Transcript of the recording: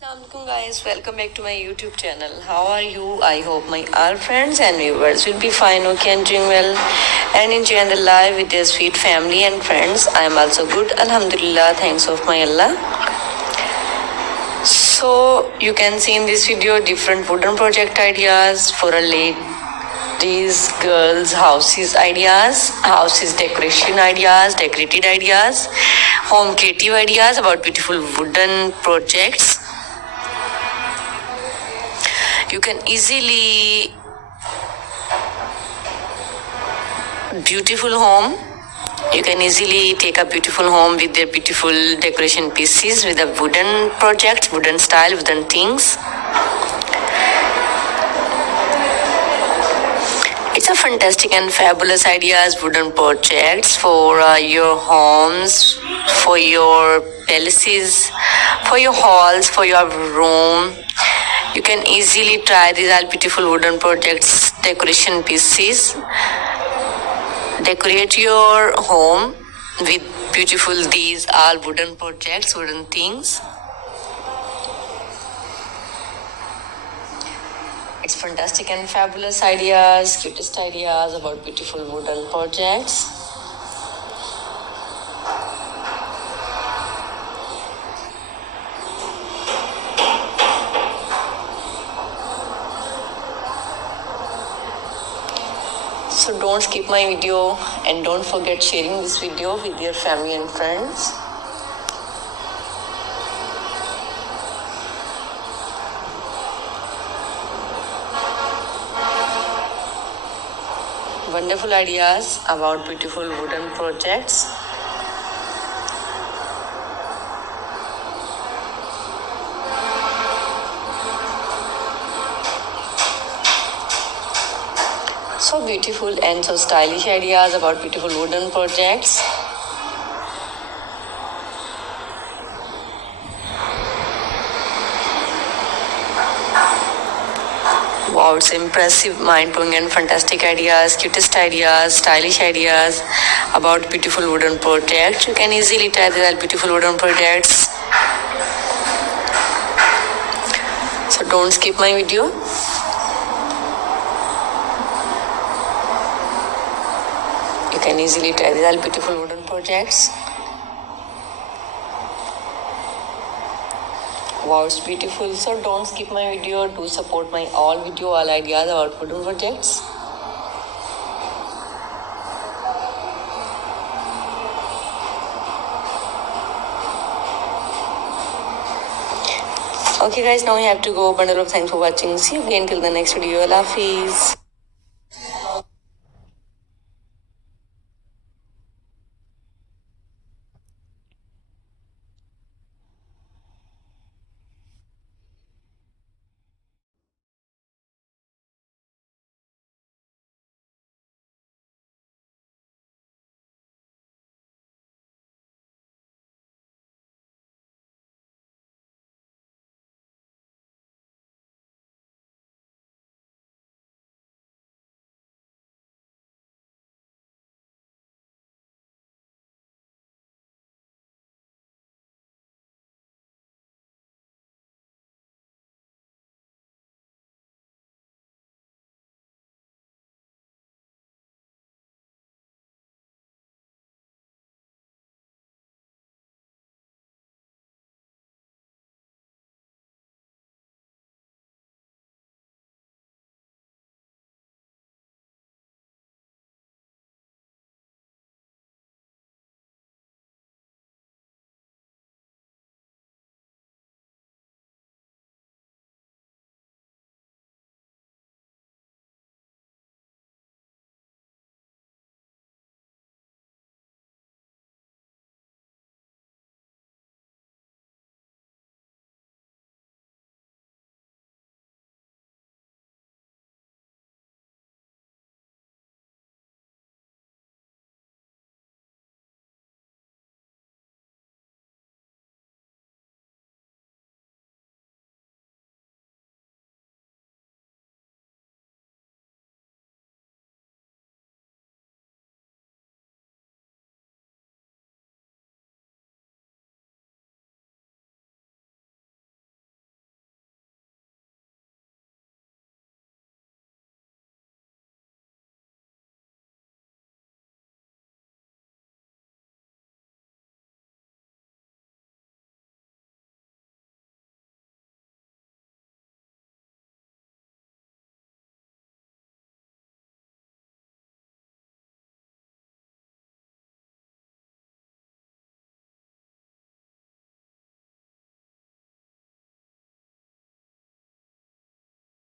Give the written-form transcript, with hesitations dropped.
Assalamualaikum guys, welcome back to my YouTube channel. How are you? I hope my all friends and viewers will be fine, okay, and doing well and enjoying the life with their sweet family and friends. I am also good, alhamdulillah, thanks of my Allah. So you can see in this video different wooden project ideas for a ladies, girls, houses ideas, houses decoration ideas, decorated ideas, home creative ideas about beautiful wooden projects. You can easily beautiful home. You can easily take a beautiful home with their beautiful decoration pieces with a wooden project, wooden style, wooden things. It's a fantastic and fabulous ideas, wooden projects for your homes, for your palaces, for your halls, for your room. You can easily try these all beautiful wooden projects, decoration pieces. Decorate your home with beautiful these all wooden projects, wooden things. It's fantastic and fabulous ideas, cutest ideas about beautiful wooden projects. So don't skip my video and don't forget sharing this video with your family and friends. Wonderful ideas about beautiful wooden projects. So beautiful and so stylish ideas about beautiful wooden projects. Wow, it's impressive, mind-blowing and fantastic ideas, cutest ideas, stylish ideas about beautiful wooden projects. You can easily try these beautiful wooden projects. So don't skip my video. You can easily try these all beautiful wooden projects. Wow, it's beautiful. So don't skip my video. Do support my all ideas about wooden projects. Okay guys, now we have to go. Bundle of thanks for watching. See you again till the next video. Allah Hafiz.